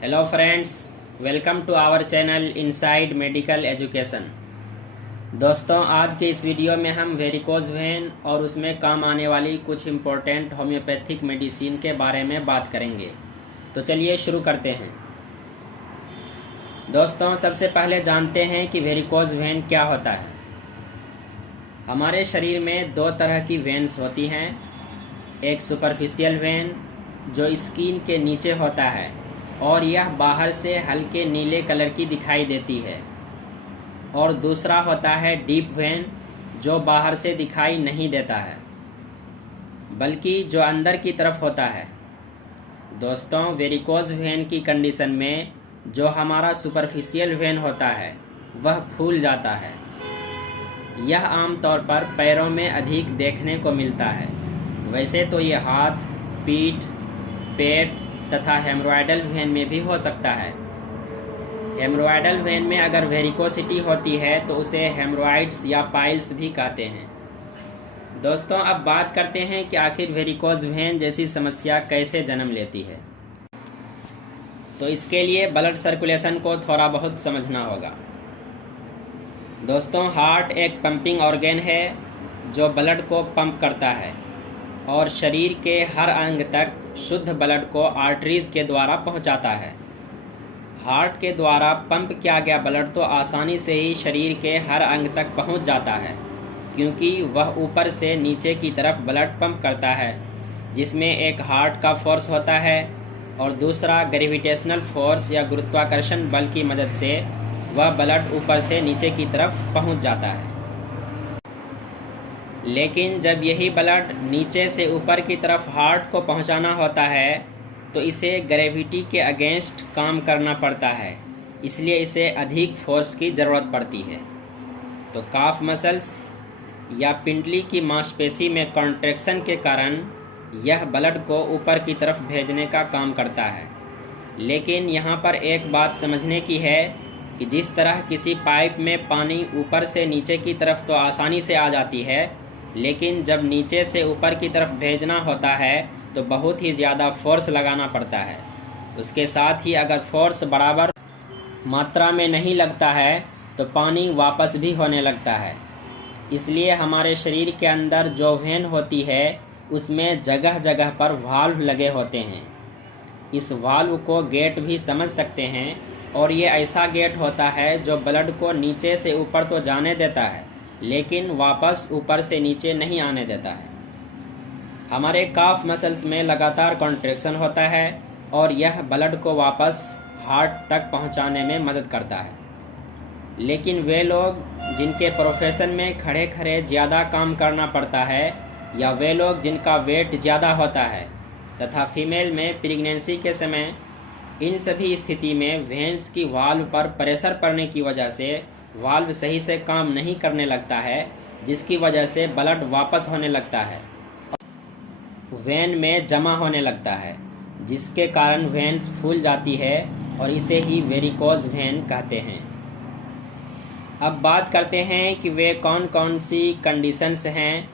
Hello friends, welcome to our channel inside medical education. दोस्तों, आज के इस वीडियो में हम वेरिकोज वेन और उसमें काम आने वाली कुछ इम्पोर्टेंट होम्योपैथिक मेडिसिन के बारे में बात करेंगे। तो चलिए शुरू करते हैं। दोस्तों, सबसे पहले जानते हैं कि वेरिकोज वेन क्या होता है। हमारे शरीर में दो तरह की वेन्स होती हैं। एक सुपरफिशियल वेन जो स्किन के नीचे होता है और यह बाहर से हल्के नीले कलर की दिखाई देती है, और दूसरा होता है डीप वेन जो बाहर से दिखाई नहीं देता है बल्कि जो अंदर की तरफ होता है। दोस्तों, वेरिकोज वेन की कंडीशन में जो हमारा सुपरफिशियल वेन होता है वह फूल जाता है। यह आमतौर पर पैरों में अधिक देखने को मिलता है। वैसे तो ये हाथ, पीठ, पेट तथा हेमोरॉयडल वेन में भी हो सकता है। हेमोरॉयडल वेन में अगर वेरिकोसिटी होती है तो उसे हेमोरॉइड्स या पाइल्स भी कहते हैं। दोस्तों, अब बात करते हैं कि आखिर वेरिकोज वेन जैसी समस्या कैसे जन्म लेती है। तो इसके लिए ब्लड सर्कुलेशन को थोड़ा बहुत समझना होगा। दोस्तों, हार्ट एक पंपिंग ऑर्गन है जो ब्लड को पंप करता है और शरीर के हर अंग तक शुद्ध ब्लड को आर्टरीज के द्वारा पहुंचाता है। हार्ट के द्वारा पंप किया गया ब्लड तो आसानी से ही शरीर के हर अंग तक पहुंच जाता है, क्योंकि वह ऊपर से नीचे की तरफ ब्लड पंप करता है, जिसमें एक हार्ट का फोर्स होता है और दूसरा ग्रेविटेशनल फोर्स या गुरुत्वाकर्षण बल की मदद से वह ब्लड ऊपर से नीचे की तरफ पहुंच जाता है। लेकिन जब यही ब्लड नीचे से ऊपर की तरफ हार्ट को पहुंचाना होता है तो इसे ग्रेविटी के अगेंस्ट काम करना पड़ता है, इसलिए इसे अधिक फोर्स की ज़रूरत पड़ती है। तो काफ मसल्स या पिंडली की मांसपेशी में कॉन्ट्रैक्शन के कारण यह ब्लड को ऊपर की तरफ भेजने का काम करता है। लेकिन यहाँ पर एक बात समझने की है कि जिस तरह किसी पाइप में पानी ऊपर से नीचे की तरफ तो आसानी से आ जाती है, लेकिन जब नीचे से ऊपर की तरफ भेजना होता है तो बहुत ही ज़्यादा फोर्स लगाना पड़ता है। उसके साथ ही अगर फोर्स बराबर मात्रा में नहीं लगता है तो पानी वापस भी होने लगता है। इसलिए हमारे शरीर के अंदर जो वेन होती है उसमें जगह जगह पर वाल्व लगे होते हैं। इस वाल्व को गेट भी समझ सकते हैं, और ये ऐसा गेट होता है जो ब्लड को नीचे से ऊपर तो जाने देता है लेकिन वापस ऊपर से नीचे नहीं आने देता है। हमारे काफ मसल्स में लगातार कॉन्ट्रैक्शन होता है और यह ब्लड को वापस हार्ट तक पहुंचाने में मदद करता है। लेकिन वे लोग जिनके प्रोफेशन में खड़े खड़े ज़्यादा काम करना पड़ता है, या वे लोग जिनका वेट ज़्यादा होता है, तथा फीमेल में प्रेगनेंसी के समय, इन सभी स्थिति में वेन्स की वाल्व पर प्रेशर पड़ने की वजह से वाल्व सही से काम नहीं करने लगता है, जिसकी वजह से ब्लड वापस होने लगता है, वेन में जमा होने लगता है, जिसके कारण वेन्स फूल जाती है और इसे ही वेरिकोज वेन कहते हैं। अब बात करते हैं कि वे कौन कौन सी कंडीशंस हैं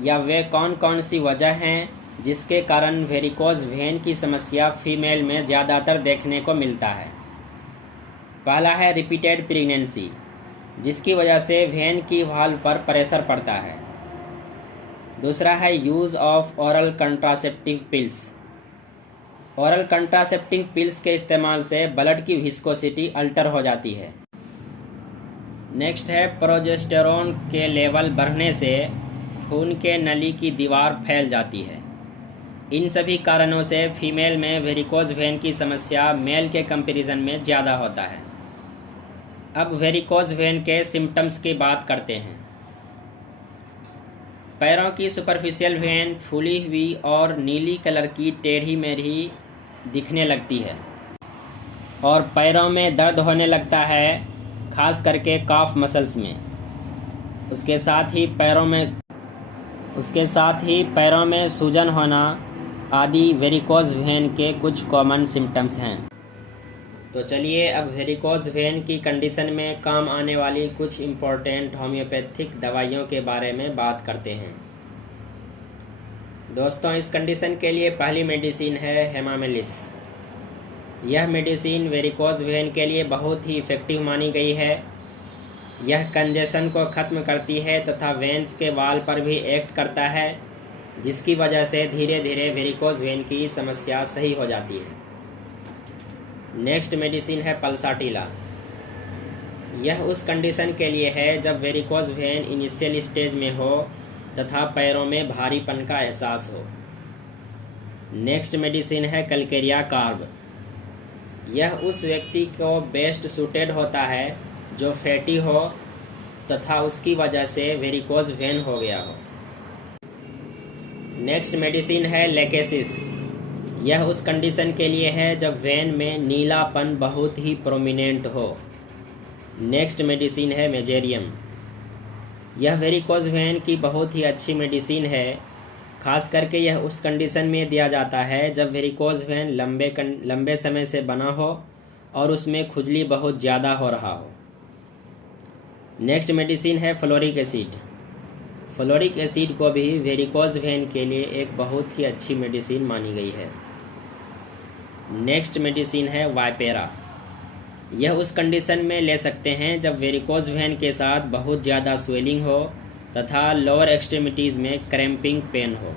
या वे कौन कौन सी वजह हैं जिसके कारण वेरिकोज वेन की समस्या फीमेल में ज़्यादातर देखने को मिलता है। पहला है रिपीटेड प्रेगनेंसी, जिसकी वजह से वेन की वाल्व पर प्रेशर पड़ता है। दूसरा है use of oral contraceptive pills. Oral contraceptive pills के इस्तेमाल से ब्लड की विस्कोसिटी अल्टर हो जाती है। नेक्स्ट है प्रोजेस्टेरोन के लेवल बढ़ने से खून के नली की दीवार फैल जाती है। इन सभी कारणों से फीमेल में वेरिकोज वेन की समस्या मेल के कंपैरिजन में ज़्यादा होता है। अब वेरिकोज वेन के सिम्टम्स की बात करते हैं। पैरों की सुपरफिशियल वेन फूली हुई और नीली कलर की टेढ़ी मेढ़ी दिखने लगती है, और पैरों में दर्द होने लगता है, खास करके काफ मसल्स में। उसके साथ ही पैरों में सूजन होना आदि वेरिकोज वेन के कुछ कॉमन सिम्टम्स हैं। तो चलिए अब वेरिकोज वेन की कंडीशन में काम आने वाली कुछ इम्पोर्टेंट होम्योपैथिक दवाइयों के बारे में बात करते हैं। दोस्तों, इस कंडीशन के लिए पहली मेडिसिन है हेमामेलिस। यह मेडिसिन वेरिकोज वेन के लिए बहुत ही इफ़ेक्टिव मानी गई है। यह कंजेशन को ख़त्म करती है तथा वेन्स के वाल पर भी एक्ट करता है, जिसकी वजह से धीरे धीरे वेरिकोज वेन की समस्या सही हो जाती है। नेक्स्ट मेडिसिन है पल्साटिला। यह उस कंडीशन के लिए है जब वेरिकोज वेन इनिशियल स्टेज में हो तथा पैरों में भारीपन का एहसास हो। नेक्स्ट मेडिसिन है कैलकेरिया कार्ब। यह उस व्यक्ति को बेस्ट सूटेड होता है जो फैटी हो तथा उसकी वजह से वेरिकोज वेन हो गया हो। नेक्स्ट मेडिसिन है लेकेसिस। यह उस कंडीशन के लिए है जब वेन में नीलापन बहुत ही प्रोमिनेंट हो। नेक्स्ट मेडिसिन है मेजेरियम। यह वेरिकोज वेन की बहुत ही अच्छी मेडिसिन है। खास करके यह उस कंडीशन में दिया जाता है जब वेरिकोज वेन लंबे समय से बना हो और उसमें खुजली बहुत ज़्यादा हो रहा हो। नेक्स्ट मेडिसिन है फ्लोरिक एसिड। फ्लोरिक एसिड को भी वेरिकोज वेन के लिए एक बहुत ही अच्छी मेडिसिन मानी गई है। नेक्स्ट मेडिसिन है वाइपेरा। यह उस कंडीशन में ले सकते हैं जब वेरिकोज वेन के साथ बहुत ज़्यादा स्वेलिंग हो तथा लोअर एक्सट्रीमिटीज़ में क्रैम्पिंग पेन हो।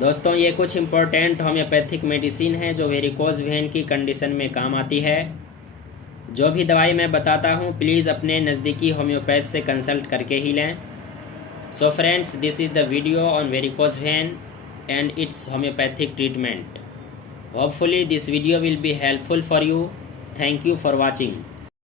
दोस्तों, ये कुछ इम्पोर्टेंट होम्योपैथिक मेडिसिन हैं जो वेरिकोज वेन की कंडीशन में काम आती है। जो भी दवाई मैं बताता हूँ प्लीज़ अपने नज़दीकी होम्योपैथ से कंसल्ट करके ही लें। So friends, this is the video on varicose vein and its homeopathic treatment. Hopefully this video will be helpful for you. Thank you for watching.